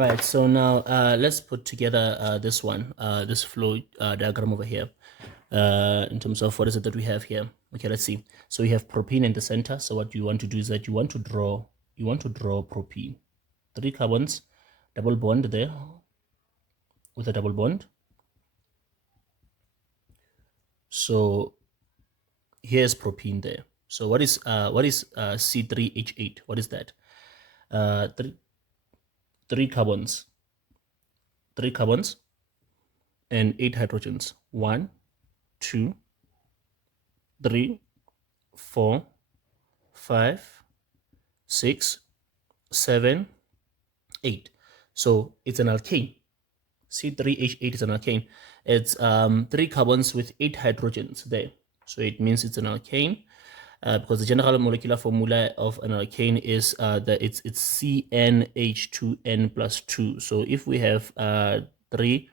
All right, so now let's put together this one, this flow diagram over here, in terms of what is it that we have here. Okay, let's see. So we have propene in the center. So what you want to do is that you want to draw propene, 3 carbons, double bond there with a double bond. So here's propene there. So what is C3H8? What is that? Three carbons, and 8 hydrogens. 1, 2, 3, 4, 5, 6, 7, 8. So it's an alkane. C3H8 is an alkane. It's 3 carbons with 8 hydrogens there. So it means it's an alkane. Because the general molecular formula of an alkane is that it's CnH2n plus 2. So if we have 3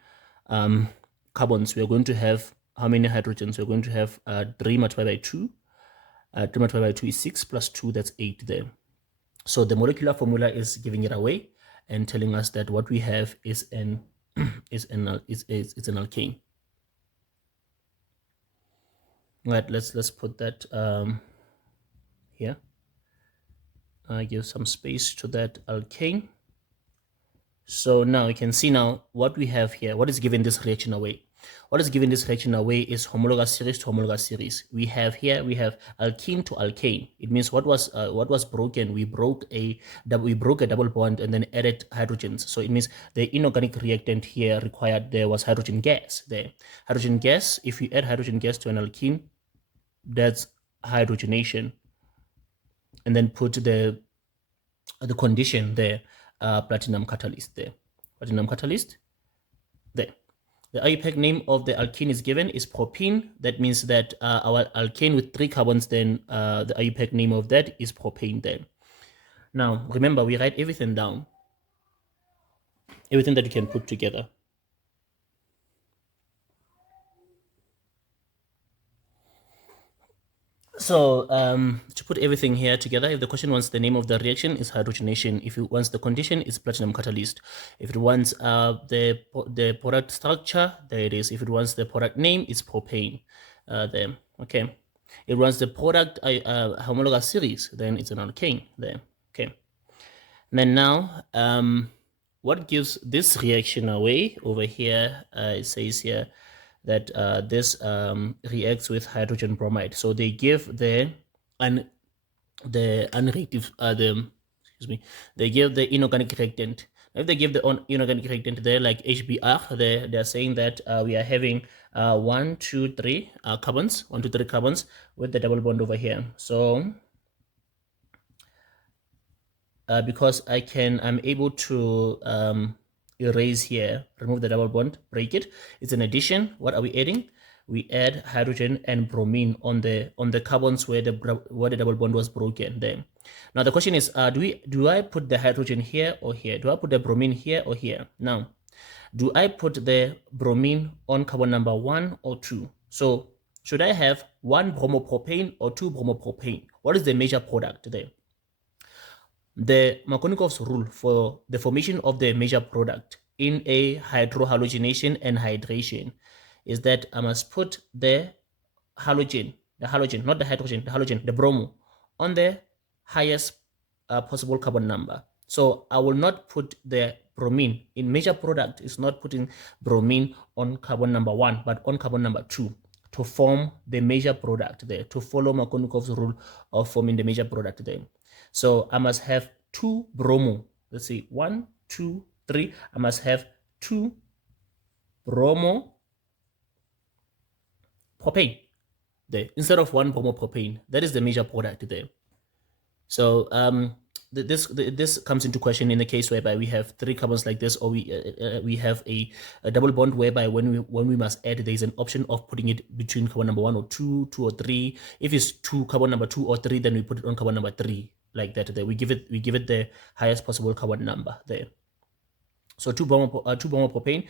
carbons, we are going to have how many hydrogens? We're going to have 3 multiplied by 2. 3 multiplied by 2 is 6 plus 2, that's 8 there. So the molecular formula is giving it away and telling us that what we have is an it's an alkane. Right, let's put that here. Give some space to that alkane. So now you can see now what we have here. What is giving this reaction away? What is giving this reaction away is homologous series to homologous series. We have alkene to alkane. It means what was broken? We broke a double bond and then added hydrogens. So it means the inorganic reactant here required there was hydrogen gas there. Hydrogen gas. If you add hydrogen gas to an alkene, that's hydrogenation, and then put the condition there, platinum catalyst there. Platinum catalyst there. The IUPAC name of the alkene is given is propene. That means that our alkane with 3 carbons, then the IUPAC name of that is propane then. Now, remember, we write everything down, everything that you can put together. So to put everything here together, if the question wants the name of the reaction, is hydrogenation. If it wants the condition, is platinum catalyst. If it wants the product structure, there it is. If it wants the product name, it's propane. There, okay. It wants the product homologous series, then it's an alkane there. Okay. And then now, what gives this reaction away over here? It says here that this reacts with hydrogen bromide. So they give they give the inorganic reactant. If they give the inorganic reactant there, like HBr, they're saying that we are having 1, 2, 3 carbons, 1, 2, 3 carbons with the double bond over here. So because I'm able to erase here, remove the double bond, break it. It's an addition. What are we adding? We add hydrogen and bromine on the carbons where the double bond was broken there. Now the question is, do I put the hydrogen here or here? Do I put the bromine here or here? Now, do I put the bromine on carbon number 1 or 2? So should I have 1 bromopropane or 2 bromopropane? What is the major product there? The Markovnikov's rule for the formation of the major product in a hydrohalogenation and hydration is that I must put the halogen, not the hydrogen, the halogen, the bromo, on the highest possible carbon number. So I will not put the bromine in major product. Is not putting bromine on carbon number 1, but on carbon number 2 to form the major product there, to follow Markovnikov's rule of forming the major product there. So I must have 2 bromo. Let's see, 1, 2, 3. I must have 2 bromo propane there instead of 1 bromo propane. That is the major product there. So this comes into question in the case whereby we have 3 carbons like this, or we have a double bond whereby when we must add, there is an option of putting it between carbon number 1 or 2, 2 or 3. If it's carbon number 2 or 3, then we put it on carbon number 3, like that. There we give it the highest possible carbon number there. So 2 bromopropane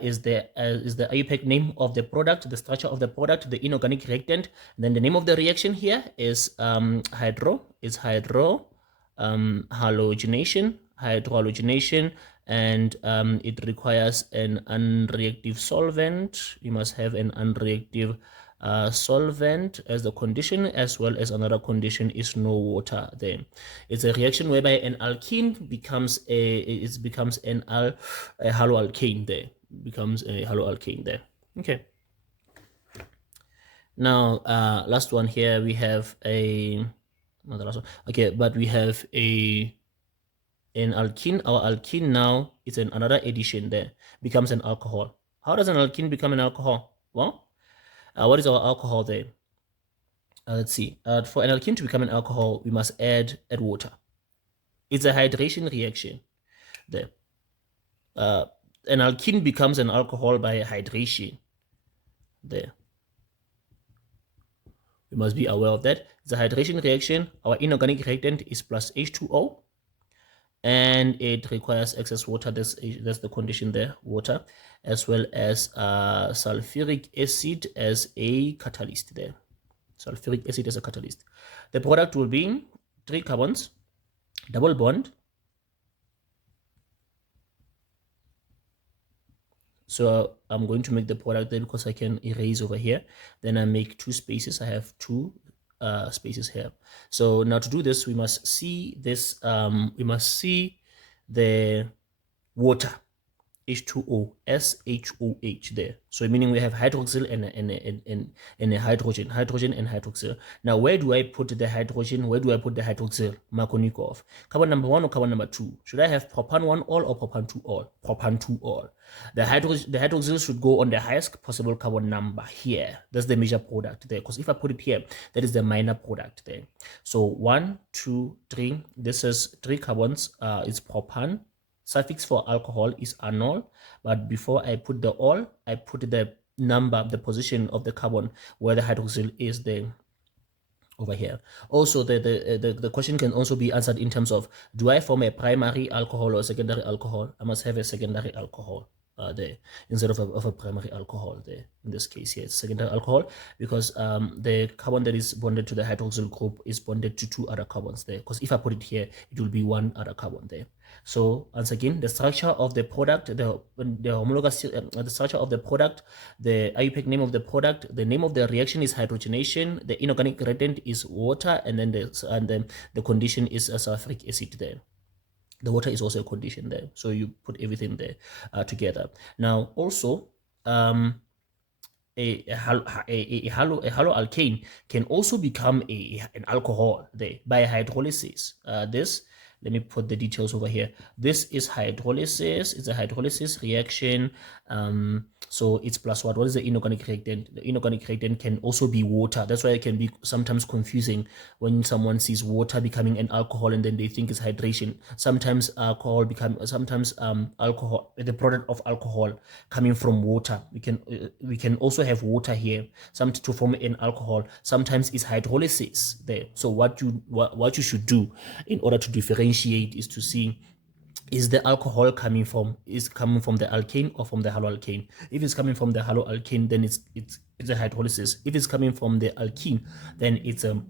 is the IUPAC name of the product, the structure of the product, the inorganic reactant. And then the name of the reaction here is hydrohalogenation, and it requires an unreactive solvent. You must have an unreactive solvent as the condition, as well as another condition is no water there. It's a reaction whereby an alkene becomes a haloalkane there, becomes a haloalkane there. Okay. Now, last one here, we have not the last one. Okay, but we have an alkene. Our alkene now is another addition there, becomes an alcohol. How does an alkene become an alcohol? Well, what is our alcohol there? Let's see. For an alkene to become an alcohol, we must add water. It's a hydration reaction there. An alkene becomes an alcohol by hydration there. We must be aware of that. It's a hydration reaction. Our inorganic reactant is plus H2O, and it requires excess water. That's the condition there, water, as well as sulfuric acid as a catalyst there. Sulfuric acid as a catalyst. The product will be 3 carbons, double bond. So I'm going to make the product there because I can erase over here. Then I make 2 spaces. I have 2 spaces here. So now to do this, we must see this. We must see the water, H2O, SHOH there. So meaning we have hydroxyl and a hydrogen and hydroxyl. Now where do I put the hydrogen? Where do I put the hydroxyl? Markovnikov. Carbon number 1 or carbon number 2? Should I have propan 1 all or propan 2 all? Propan 2 all. The hydroxyl should go on the highest possible carbon number here. That's the major product there. Because if I put it here, that is the minor product there. So 1, 2, 3. This is 3 carbons. It's propan. Suffix for alcohol is anol, but before I put the all, I put the number, the position of the carbon where the hydroxyl is there over here. Also, the question can also be answered in terms of, do I form a primary alcohol or secondary alcohol? I must have a secondary alcohol there instead of a primary alcohol there. In this case here, it's secondary alcohol because the carbon that is bonded to the hydroxyl group is bonded to 2 other carbons there. Because if I put it here, it will be 1 other carbon there. So once again, the structure of the product, the homologous, the structure of the product, the IUPAC name of the product, the name of the reaction is hydrogenation, the inorganic reactant is water, and then the condition is a sulfuric acid there. The water is also a condition there. So you put everything there together. Now also, a haloalkane can also become an alcohol there by hydrolysis. Let me put the details over here. This is hydrolysis. It's a hydrolysis reaction. So it's plus what? What is the inorganic reactant? The inorganic reactant can also be water. That's why it can be sometimes confusing when someone sees water becoming an alcohol and then they think it's hydration. Sometimes alcohol alcohol, the product of alcohol coming from water. We can also have water here, to form an alcohol. Sometimes it's hydrolysis there. So what you should do in order to differentiate is to see, is the alcohol coming from the alkane or from the haloalkane? If it's coming from the haloalkane, then it's a hydrolysis. If it's coming from the alkene, then it's a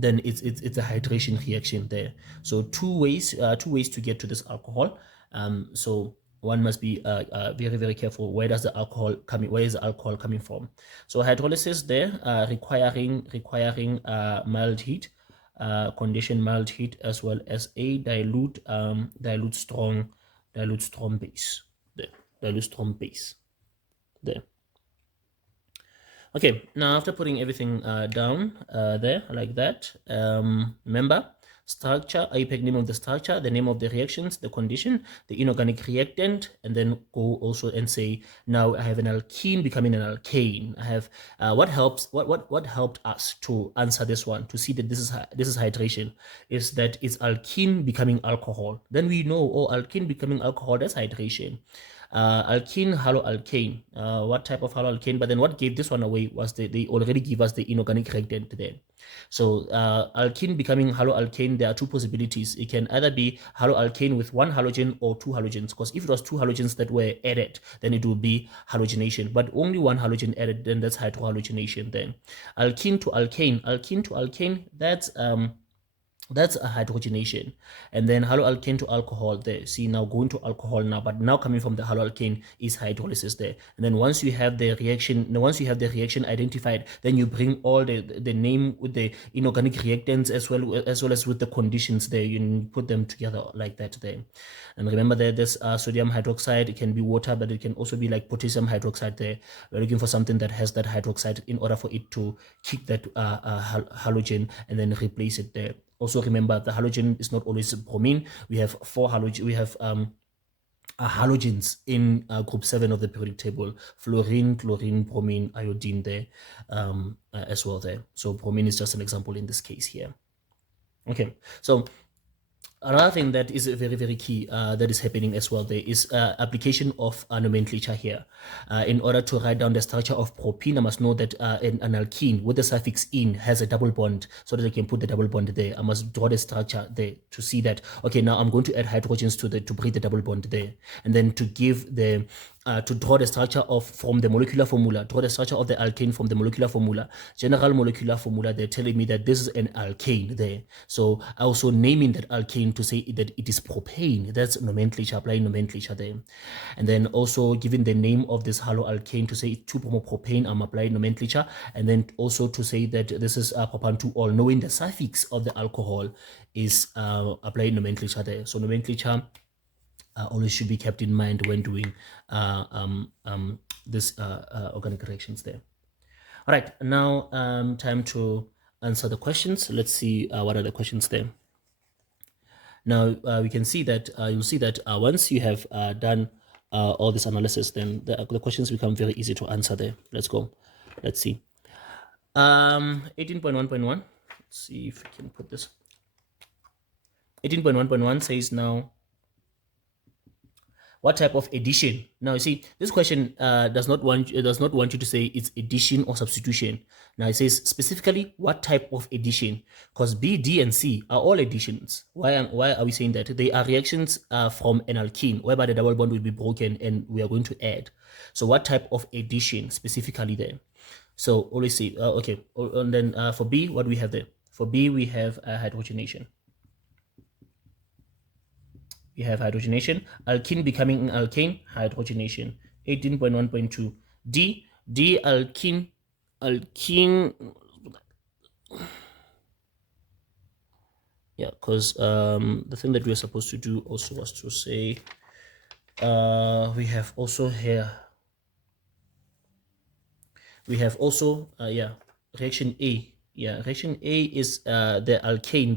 hydration reaction there. So two ways to get to this alcohol. So one must be very, very careful. Where is the alcohol coming from? So hydrolysis there, requiring mild heat. Condition mild heat, as well as a dilute strong base there. Okay, now after putting everything down there like that, remember, structure, IUPAC name of the structure, the name of the reactions, the condition, the inorganic reactant, and then go also and say, now I have an alkene becoming an alkane. I have what helped us to answer this one, to see that this is hydration, is that it's alkene becoming alcohol. Then we know, oh, alkene becoming alcohol, that's hydration. Alkene, haloalkane, what type of haloalkane? But then what gave this one away was they already give us the inorganic reactant there. So alkene becoming haloalkane, there are 2 possibilities. It can either be haloalkane with 1 halogen or 2 halogens, because if it was 2 halogens that were added, then it would be halogenation, but only 1 halogen added, then that's hydrohalogenation. Then alkene to alkane, that's That's a hydrogenation. And then haloalkane to alcohol there. See, now going to alcohol now, but now coming from the haloalkane is hydrolysis there. And then once you have the reaction identified, then you bring all the name with the inorganic reactants as well as with the conditions there. You put them together like that there. And remember that this sodium hydroxide, it can be water, but it can also be like potassium hydroxide there. We're looking for something that has that hydroxide in order for it to kick that halogen and then replace it there. Also remember, the halogen is not always bromine. We have halogens in group 7 of the periodic table: fluorine, chlorine, bromine, iodine there as well there. So bromine is just an example in this case here. Okay, so another thing that is very, very key that is happening as well there is application of nomenclature here. In order to write down the structure of propene, I must know that an alkene with the suffix "-ine" has a double bond, so that I can put the double bond there. I must draw the structure there to see that, okay, now I'm going to add hydrogens to break the double bond there. And then to give the to draw the structure from the molecular formula, draw the structure of the alkane from the molecular formula, general molecular formula, they're telling me that this is an alkane there. So I also naming that alkane to say that it is propane. That's nomenclature, applying nomenclature there. And then also giving the name of this haloalkane to say 2-bromopropane, I'm applying nomenclature. And then also to say that this is propan-2-ol, knowing the suffix of the alcohol is applying nomenclature there. So nomenclature always should be kept in mind when doing this organic reactions there. All right, now time to answer the questions. Let's see what are the questions there. Now we can see that you'll see that once you have done all this analysis, then the questions become very easy to answer there. Let's go. Let's see. 18.1.1. Let's see if we can put this. 18.1.1 says now, what type of addition? Now you see this question does not want you to say it's addition or substitution. Now it says specifically what type of addition, because B, D, and C are all additions. Why are we saying that? They are reactions from an alkene whereby the double bond will be broken and we are going to add. So what type of addition specifically there? So always see okay. And then for B, what do we have there? For B we have hydrogenation. We have hydrogenation, alkene becoming an alkane, hydrogenation. 18.1.2. D alkene. Yeah, because the thing that we are supposed to do also was to say we have also here. We have also reaction A. Yeah, reaction A is the alkane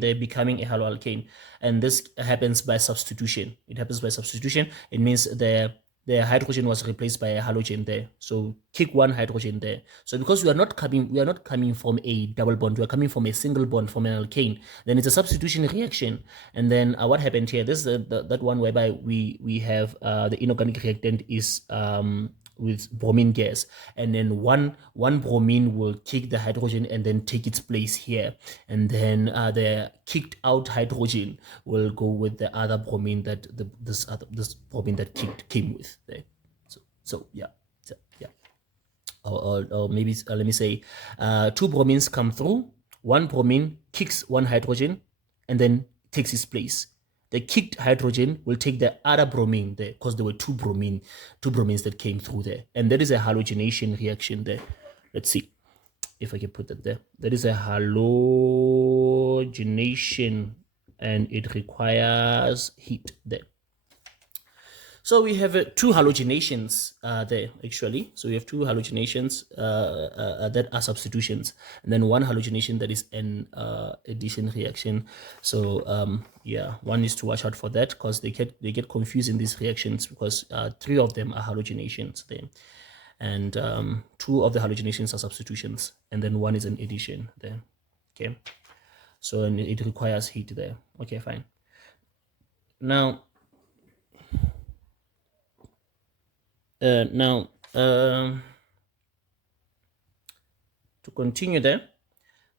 there becoming a haloalkane, and this happens by substitution. It happens by substitution. It means the hydrogen was replaced by a halogen there, so kick one hydrogen there. So because we are not coming from a double bond, we are coming from a single bond, from an alkane, then it's a substitution reaction. And then what happened here, this is that one whereby we have the inorganic reactant is with bromine gas, and then one bromine will kick the hydrogen and then take its place here, and then the kicked out hydrogen will go with the other bromine that this bromine that came with there. So yeah. Or maybe let me say 2 bromines come through, 1 bromine kicks 1 hydrogen and then takes its place. The kicked hydrogen will take the other bromine there, because there were 2 bromines that came through there, and that is a halogenation reaction there. Let's see if I can put that there. That is a halogenation, and it requires heat there. So we have 2 halogenations there actually. So we have 2 halogenations that are substitutions, and then 1 halogenation that is an addition reaction. So yeah, one is to watch out for that, because they get confused in these reactions, because 3 of them are halogenations there, and 2 of the halogenations are substitutions, and then 1 is an addition there. Okay, so and it requires heat there. Okay, fine. Now to continue there,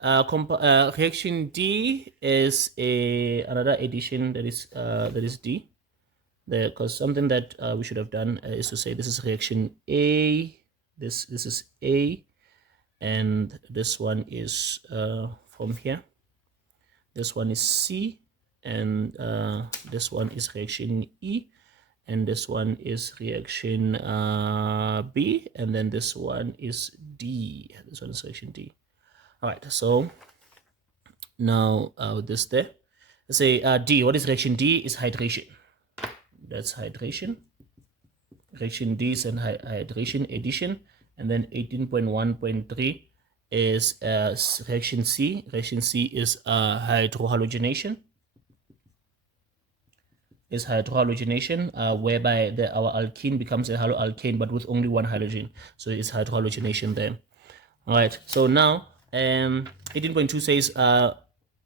reaction D is another addition that is D there, because something that we should have done is to say this is reaction A, this is A, and this one is from here. this one is C, and this one is reaction E, and this one is reaction B, and then this one is D. This one is reaction D. All right, so now with this there, let's say D. What is reaction D? Is hydration. That's hydration. Reaction D is an hydration addition, and then 18.1.3 is reaction C. Reaction C is hydrohalogenation. Is hydrohalogenation, whereby our alkene becomes a haloalkane, but with only one halogen. So it's hydrohalogenation there. All right. So now 18.2 says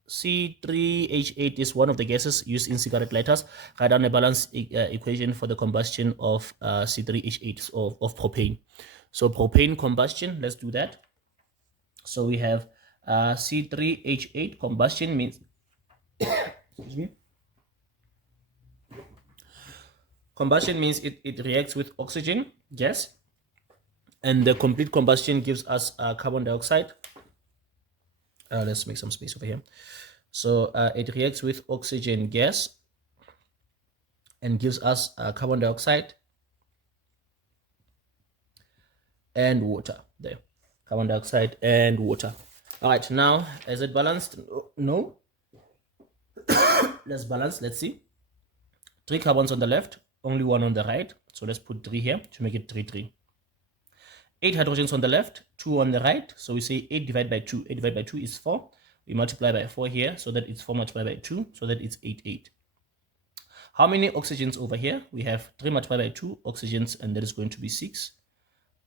C3H8 is one of the gases used in cigarette lighters. Write down a balanced equation for the combustion of C3H8 of propane. So propane combustion, let's do that. So we have C3H8 combustion means, excuse me. Combustion means it reacts with oxygen gas, and the complete combustion gives us carbon dioxide. Let's make some space over here. So it reacts with oxygen gas and gives us carbon dioxide and water there. Carbon dioxide and water. All right, now is it balanced? No. Let's balance. Let's see. 3 carbons on the left, only 1 on the right. So let's put 3 here to make it 3, 3. 8 hydrogens on the left, 2 on the right. So we say 8 divided by 2. 8 divided by 2 is 4. We multiply by 4 here, so that it's 4 multiplied by 2, so that it's 8, 8. How many oxygens over here? We have 3 multiplied by 2 oxygens, and that is going to be 6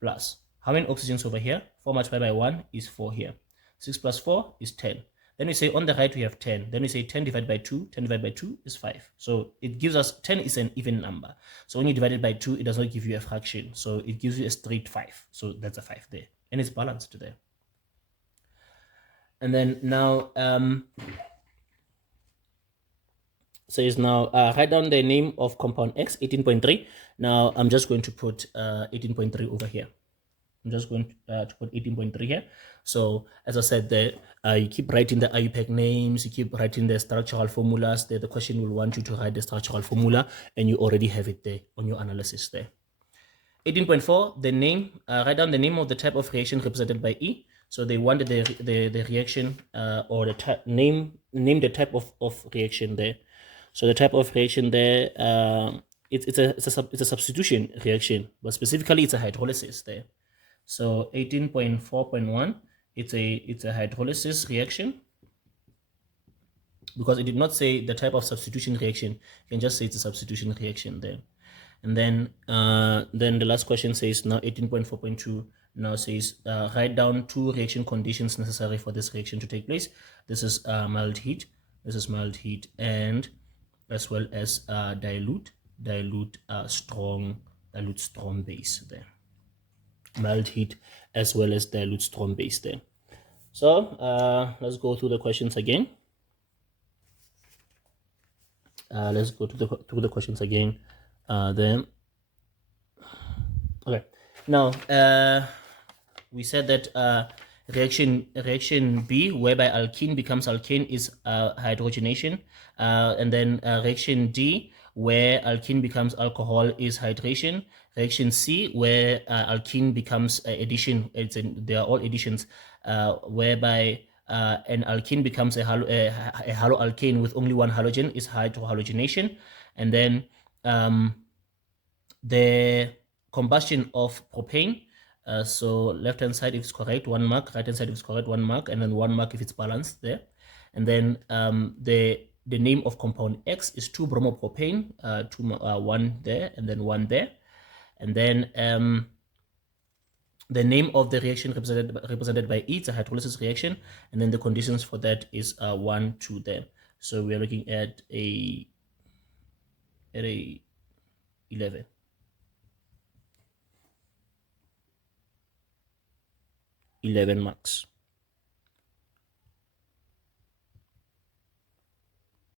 plus. How many oxygens over here? 4 multiplied by 1 is 4 here. 6 plus 4 is 10. Then we say on the right we have 10. Then we say 10 divided by 2. 10 divided by 2 is 5. So it gives us 10 is an even number. So when you divide it by 2, it does not give you a fraction. So it gives you a straight 5. So that's a 5 there. And it's balanced there. And then now says now write down the name of compound X, 18.3. Now I'm just going to put 18.3 over here. I'm just going to put 18.3 here. So as I said there, you keep writing the IUPAC names, you keep writing the structural formulas there. The question will want you to write the structural formula, and you already have it there on your analysis there. 18.4, the name, write down the name of the type of reaction represented by E. So they wanted the reaction or the name the type of reaction there. So the type of reaction there, it's a substitution reaction, but specifically it's a hydrolysis there. So 18.4.1, it's a hydrolysis reaction, because it did not say the type of substitution reaction. You can just say it's a substitution reaction there. And then the last question says now 18.4.2 now says write down 2 reaction conditions necessary for this reaction to take place. This is mild heat. This is mild heat, and as well as dilute strong base there. Mild heat as well as dilute strong base there. So let's go through the questions again. Let's go through the questions again. Then okay, now we said that reaction B, whereby alkene becomes alkane, is hydrogenation, and then reaction D, where alkene becomes alcohol, is hydration. Reaction C, where alkene becomes addition, they are all additions, whereby an alkene becomes a haloalkane with only one halogen, is hydrohalogenation. And then the combustion of propane, so left hand side if it's correct, 1 mark, right hand side if it's correct, 1 mark, and then 1 mark if it's balanced there. And then the name of compound X is 2-bromopropane, 1 there and then 1 there. And then the name of the reaction represented by E, it's a hydrolysis reaction, and then the conditions for that is 1, 2 there. So we are looking at a 11. 11 marks.